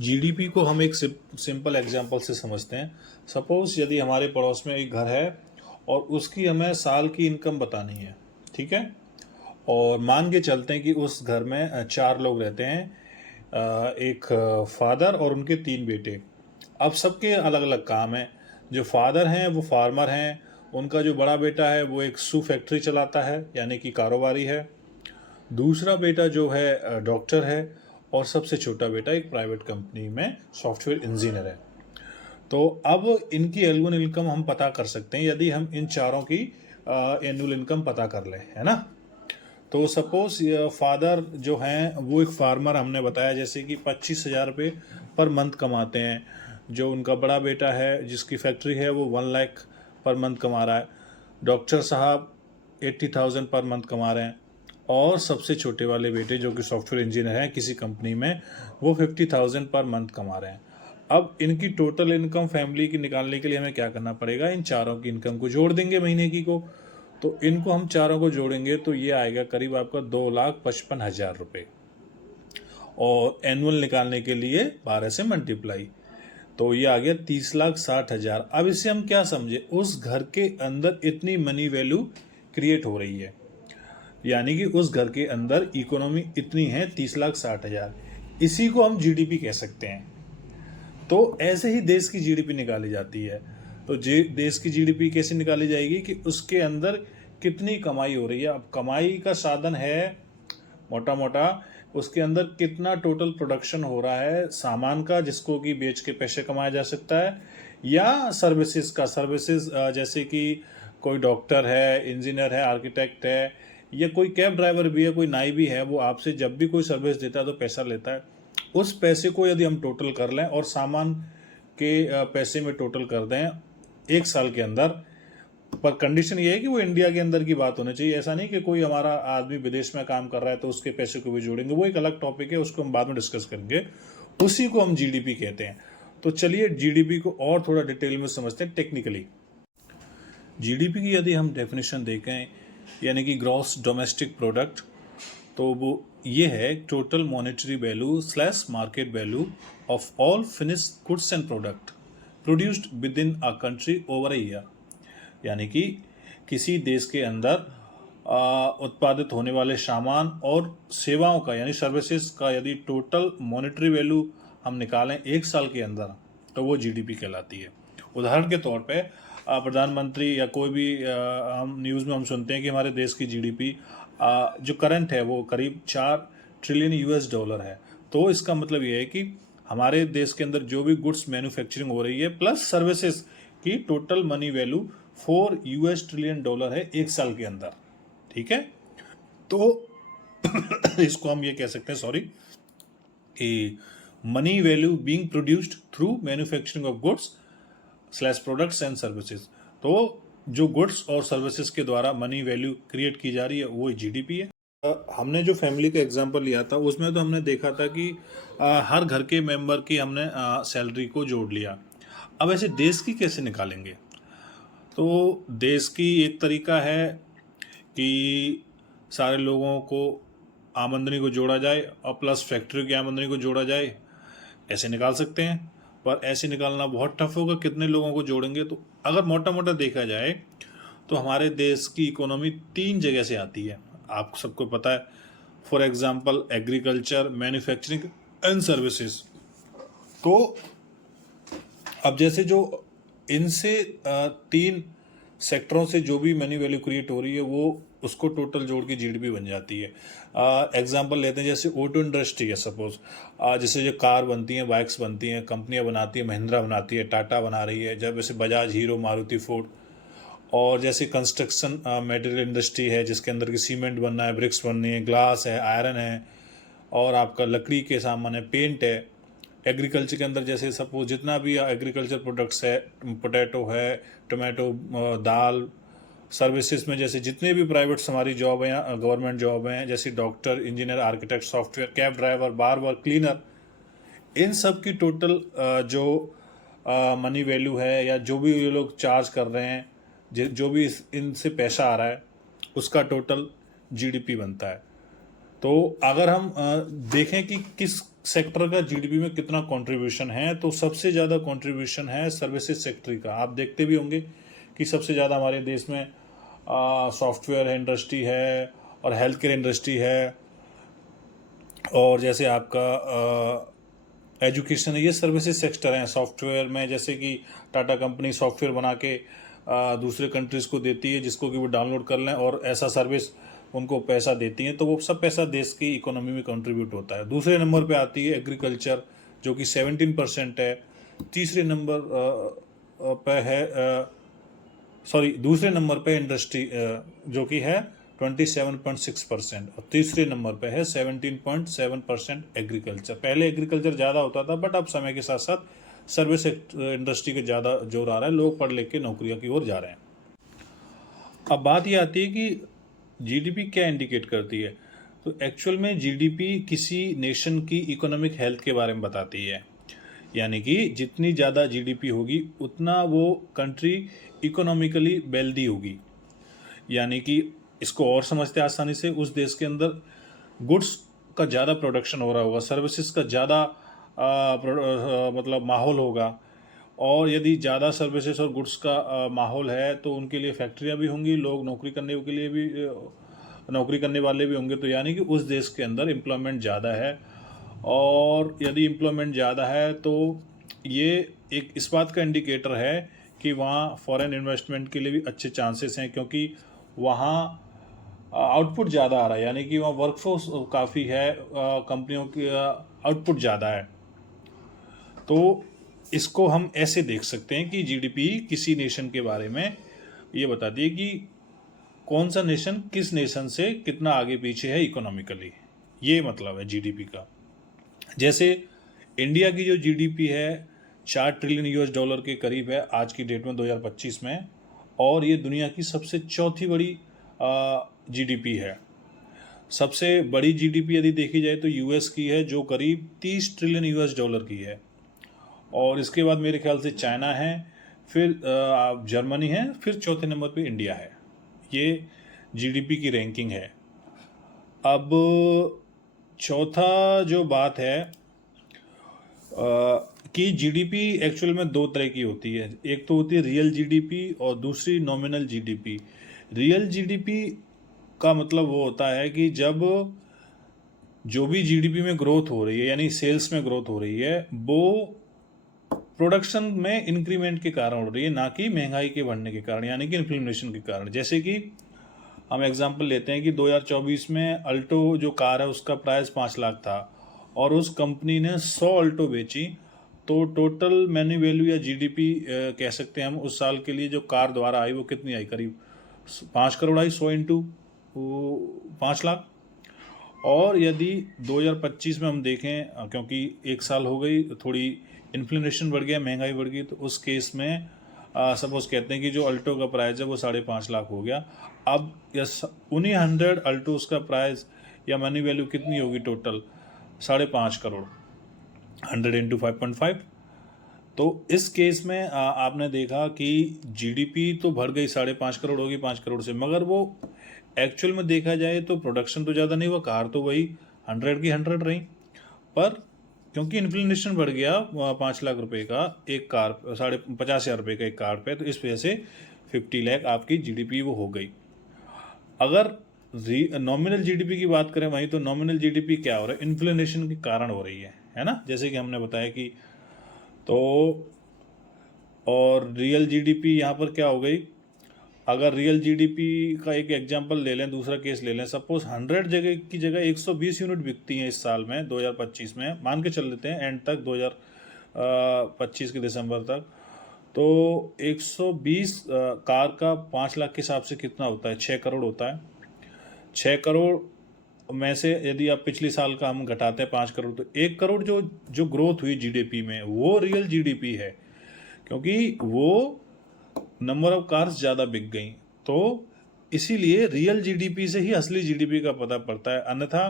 GDP को हम एक सिंपल एग्जांपल से समझते हैं। सपोज यदि हमारे पड़ोस में एक घर है और उसकी हमें साल की इनकम बतानी है, ठीक है। और मान के चलते हैं कि उस घर में चार लोग रहते हैं, एक फादर और उनके तीन बेटे। अब सबके अलग अलग काम हैं। जो फादर हैं वो फार्मर हैं, उनका जो बड़ा बेटा है वो एक शू फैक्ट्री चलाता है, यानी कि कारोबारी है। दूसरा बेटा जो है डॉक्टर है, और सबसे छोटा बेटा एक प्राइवेट कंपनी में सॉफ्टवेयर इंजीनियर है। तो अब इनकी एनुअल इनकम हम पता कर सकते हैं यदि हम इन चारों की एनुअल इनकम पता कर लें, है ना। तो सपोज फादर जो हैं वो एक फार्मर, हमने बताया जैसे कि 25,000 रुपये पर मंथ कमाते हैं। जो उनका बड़ा बेटा है जिसकी फैक्ट्री है वो 1 लाख पर मंथ कमा रहा है। डॉक्टर साहब 80,000 पर मंथ कमा रहे हैं। और सबसे छोटे वाले बेटे जो कि सॉफ्टवेयर इंजीनियर हैं किसी कंपनी में, वो 50,000 पर मंथ कमा रहे हैं। अब इनकी टोटल इनकम फैमिली की निकालने के लिए हमें क्या करना पड़ेगा, इन चारों की इनकम को जोड़ देंगे महीने की को। तो इनको हम चारों को जोड़ेंगे तो ये आएगा करीब आपका 2,55,000 रुपये। और एनुअल निकालने के लिए 12 से मल्टीप्लाई, तो ये आ गया 30,60,000। अब इससे हम क्या समझे, उस घर के अंदर इतनी मनी वैल्यू क्रिएट हो रही है, यानी कि उस घर के अंदर इकोनॉमी इतनी है 30,60,000। इसी को हम जीडीपी कह सकते हैं। तो ऐसे ही देश की जीडीपी निकाली जाती है। तो देश की जीडीपी कैसे निकाली जाएगी कि उसके अंदर कितनी कमाई हो रही है। अब कमाई का साधन है मोटा मोटा उसके अंदर कितना टोटल प्रोडक्शन हो रहा है सामान का, जिसको कि बेच के पैसे कमाया जा सकता है, या सर्विसेज का। सर्विसेज जैसे कि कोई डॉक्टर है, इंजीनियर है, आर्किटेक्ट है, या कोई कैब ड्राइवर भी है, कोई नाई भी है, वो आपसे जब भी कोई सर्विस देता है तो पैसा लेता है। उस पैसे को यदि हम टोटल कर लें और सामान के पैसे में टोटल कर दें एक साल के अंदर, पर कंडीशन ये है कि वो इंडिया के अंदर की बात होनी चाहिए। ऐसा नहीं कि कोई हमारा आदमी विदेश में काम कर रहा है तो उसके पैसे को भी जोड़ेंगे, वो एक अलग टॉपिक है, उसको हम बाद में डिस्कस करेंगे। उसी को हम जीडीपी कहते हैं। तो चलिए जीडीपी को और थोड़ा डिटेल में समझते हैं टेक्निकली। जीडीपी की यदि हम डेफिनेशन देखें, यानी कि ग्रॉस डोमेस्टिक प्रोडक्ट, तो वो ये है total monetary value slash market value of all finished goods and product produced with in a country over a year. यानी कि किसी देश के अंदर उत्पादित होने वाले सामान और सेवाओं का, यानी सर्विसेज का, यदि टोटल मॉनेटरी वैल्यू हम निकालें एक साल के अंदर, तो वो जीडीपी कहलाती है। उदाहरण के तौर पे प्रधानमंत्री या कोई भी हम न्यूज़ में हम सुनते हैं कि हमारे देश की जीडीपी जो करंट है वो करीब 4 ट्रिलियन यूएस डॉलर है। तो इसका मतलब ये है कि हमारे देश के अंदर जो भी गुड्स मैन्युफैक्चरिंग हो रही है प्लस सर्विसेज की total money value 4 US trillion dollar है एक साल के अंदर, ठीक है। तो इसको हम ये कह सकते हैं, सॉरी, कि money value being produced through manufacturing of goods slash products and services. तो जो गुड्स और सर्विसेज के द्वारा मनी वैल्यू क्रिएट की जा रही है वो जीडीपी है। हमने जो फैमिली का एग्जांपल लिया था उसमें तो हमने देखा था कि हर घर के मेंबर की हमने सैलरी को जोड़ लिया। अब ऐसे देश की कैसे निकालेंगे। तो देश की एक तरीका है कि सारे लोगों को आमदनी को जोड़ा जाए और प्लस फैक्ट्री की आमदनी को जोड़ा जाए, ऐसे निकाल सकते हैं। पर ऐसे निकालना बहुत टफ होगा, कितने लोगों को जोड़ेंगे। तो अगर मोटा मोटा देखा जाए तो हमारे देश की इकोनॉमी 3 जगह से आती है, आप सबको पता है। For example agriculture, manufacturing and services. तो अब जैसे जो इनसे 3 सेक्टरों से जो भी मनी वैल्यू क्रिएट हो रही है वो उसको टोटल जोड़ के जीडीपी बन जाती है। एग्जांपल लेते हैं, जैसे ऑटो इंडस्ट्री है सपोज, जैसे जो कार बनती हैं, बाइक्स बनती हैं, कंपनियां बनाती हैं, महिंद्रा बनाती है, टाटा बना रही है, जब जैसे बजाज, हीरो, मारुति, फोर्ड। और जैसे कंस्ट्रक्शन मटेरियल इंडस्ट्री है जिसके अंदर की सीमेंट बनना है, ब्रिक्स बननी है, ग्लास है, आयरन है, और आपका लकड़ी के सामान है, पेंट है। एग्रीकल्चर के अंदर जैसे सपोज जितना भी एग्रीकल्चर प्रोडक्ट्स है, पोटैटो है, टोमेटो, दाल। सर्विसेज में जैसे जितने भी प्राइवेट्स हमारी जॉब हैं या गवर्नमेंट जॉब हैं, जैसे doctor, engineer, architect, software, cab driver, barber, cleaner, इन सब की टोटल जो मनी वैल्यू है या जो भी ये लोग चार्ज कर रहे हैं, जो भी इनसे पैसा आ रहा है, उसका टोटल जीडीपी बनता है। तो अगर हम देखें कि किस सेक्टर का जीडीपी में कितना कंट्रीब्यूशन है, तो सबसे ज़्यादा कंट्रीब्यूशन है सर्विसेज सेक्टर का। आप देखते भी होंगे कि सबसे ज़्यादा हमारे देश में सॉफ्टवेयर इंडस्ट्री है और हेल्थ केयर इंडस्ट्री है, और जैसे आपका एजुकेशन है, ये सर्विसेज सेक्टर हैं। सॉफ्टवेयर में जैसे कि टाटा कंपनी सॉफ्टवेयर बना के दूसरे कंट्रीज़ को देती है, जिसको कि वो डाउनलोड कर लें और ऐसा सर्विस उनको पैसा देती हैं, तो वो सब पैसा देश की इकोनॉमी में कंट्रीब्यूट होता है। दूसरे नंबर पे आती है एग्रीकल्चर, जो कि 17% है। तीसरे नंबर पे है दूसरे नंबर पे इंडस्ट्री, जो कि है 27.6%, और तीसरे नंबर पे है 17.7% एग्रीकल्चर। पहले एग्रीकल्चर ज़्यादा होता था, बट अब समय के साथ साथ सर्विस इंडस्ट्री के ज़्यादा जोर आ रहा है, लोग पढ़ लिख के नौकरियों की ओर जा रहे हैं। अब बात ये आती है कि जीडीपी क्या इंडिकेट करती है। तो एक्चुअल में जीडीपी किसी नेशन की इकोनॉमिक हेल्थ के बारे में बताती है, यानी कि जितनी ज़्यादा जीडीपी होगी उतना वो कंट्री इकोनॉमिकली वेल्दी होगी। यानी कि इसको और समझते आसानी से, उस देश के अंदर गुड्स का ज़्यादा प्रोडक्शन हो रहा होगा, सर्विसेज का ज़्यादा मतलब माहौल होगा, और यदि ज़्यादा सर्विसेज और गुड्स का माहौल है तो उनके लिए फैक्ट्रियाँ भी होंगी, लोग नौकरी करने के लिए भी नौकरी करने वाले भी होंगे, तो यानी कि उस देश के अंदर एम्प्लॉयमेंट ज़्यादा है। और यदि एम्प्लॉयमेंट ज़्यादा है तो ये एक इस बात का इंडिकेटर है कि वहाँ फॉरेन इन्वेस्टमेंट के लिए भी अच्छे चांसेस हैं, क्योंकि वहाँ आउटपुट ज़्यादा आ रहा है, यानी कि वहाँ वर्कफोर्स काफ़ी है, कंपनियों की आउटपुट ज़्यादा है। तो इसको हम ऐसे देख सकते हैं कि जीडीपी किसी नेशन के बारे में ये बताती है कि कौन सा नेशन किस नेशन से कितना आगे पीछे है इकोनॉमिकली। ये मतलब है जीडीपी का। जैसे इंडिया की जो जीडीपी है 4 ट्रिलियन यूएस डॉलर के करीब है आज की डेट में 2025 में, और ये दुनिया की सबसे चौथी बड़ी जीडीपी है। सबसे बड़ी जीडीपी यदि देखी जाए तो यूएस की है, जो करीब 30 ट्रिलियन यूएस डॉलर की है, और इसके बाद मेरे ख्याल से चाइना है, फिर जर्मनी है, फिर चौथे नंबर पे इंडिया है। ये जीडीपी की रैंकिंग है। अब चौथा जो बात है कि जीडीपी एक्चुअल में दो तरह की होती है। एक तो होती है रियल जीडीपी और दूसरी नॉमिनल जीडीपी। रियल जीडीपी का मतलब वो होता है कि जब जो भी जीडीपी में ग्रोथ हो रही है, यानी सेल्स में ग्रोथ हो रही है, वो प्रोडक्शन में इंक्रीमेंट के कारण हो रही है, ना कि महंगाई के बढ़ने के कारण, यानी कि इन्फ्लेशन के कारण। जैसे कि हम एग्जांपल लेते हैं कि 2024 में अल्टो जो कार है उसका प्राइस 5 लाख था, और उस कंपनी ने 100 अल्टो बेची, तो टोटल मनी वैल्यू या जीडीपी कह सकते हैं हम उस साल के लिए जो कार द्वारा आई वो कितनी आई, करीब 5 करोड़ आई। 100 इंटू 5 लाख। और यदि 2025 में हम देखें, क्योंकि एक साल हो गई, थोड़ी इन्फ्लेशन बढ़ गया, महंगाई बढ़ गई, तो उस केस में सपोज कहते हैं कि जो अल्टो का प्राइस है वो 5.5 लाख हो गया। अब उन्हीं 100 अल्टोस का प्राइस या मनी वैल्यू कितनी होगी टोटल, 5.5 करोड़। 100 इंटू 5.5। तो इस केस में आपने देखा कि जीडीपी तो बढ़ गई, 5.5 करोड़ होगी 5 करोड़ से, मगर वो एक्चुअल में देखा जाए तो प्रोडक्शन तो ज़्यादा नहीं हुआ, कार तो वही 100 की 100 रही, पर क्योंकि इन्फ्लेशन बढ़ गया 5 लाख रुपए का एक कार, 50,000 रुपये का एक कार पे, तो इस वजह से 50 लाख आपकी जीडीपी वो हो गई। अगर नॉमिनल जीडीपी की बात करें वहीं, तो नॉमिनल जीडीपी क्या हो रहा है, इन्फ्लेशन के कारण हो रही है ना, जैसे कि हमने बताया कि तो। और रियल जीडीपी यहाँ पर क्या हो गई, अगर रियल जीडीपी का एक एग्जांपल ले लें, दूसरा केस ले लें, सपोज 100 जगह की जगह 120 यूनिट बिकती हैं इस साल में 2025 में, मान के चल लेते हैं एंड तक 2025 के दिसंबर तक, तो 120 कार का 5 लाख के हिसाब से कितना होता है, 6 करोड़ होता है। 6 करोड़ में से यदि आप पिछले साल का हम घटाते हैं 5 करोड़, तो 1 करोड़ जो जो ग्रोथ हुई जीडीपी में वो रियल जीडीपी है, क्योंकि वो नंबर ऑफ कार्स ज़्यादा बिक गई। तो इसीलिए रियल जीडीपी से ही असली जीडीपी का पता पड़ता है। अन्यथा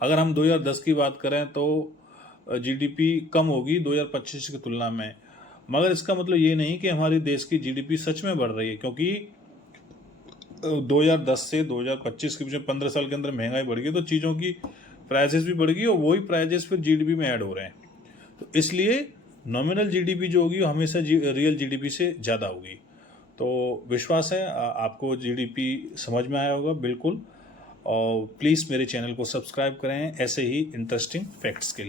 अगर हम 2010 की बात करें तो जीडीपी कम होगी 2025 की तुलना में, मगर इसका मतलब ये नहीं कि हमारे देश की जीडीपी सच में बढ़ रही है, क्योंकि 2010 से 2025 के बीच में 15 साल के अंदर महंगाई बढ़ गई, तो चीज़ों की प्राइजेस भी बढ़ गई और वही प्राइजेस फिर जीडीपी में ऐड हो रहे हैं। तो इसलिए नॉमिनल जीडीपी जो होगी वो हमेशा रियल जीडीपी से ज़्यादा होगी। तो विश्वास है आपको जीडीपी समझ में आया होगा बिल्कुल। और प्लीज़ मेरे चैनल को सब्सक्राइब करें ऐसे ही इंटरेस्टिंग फैक्ट्स के लिए।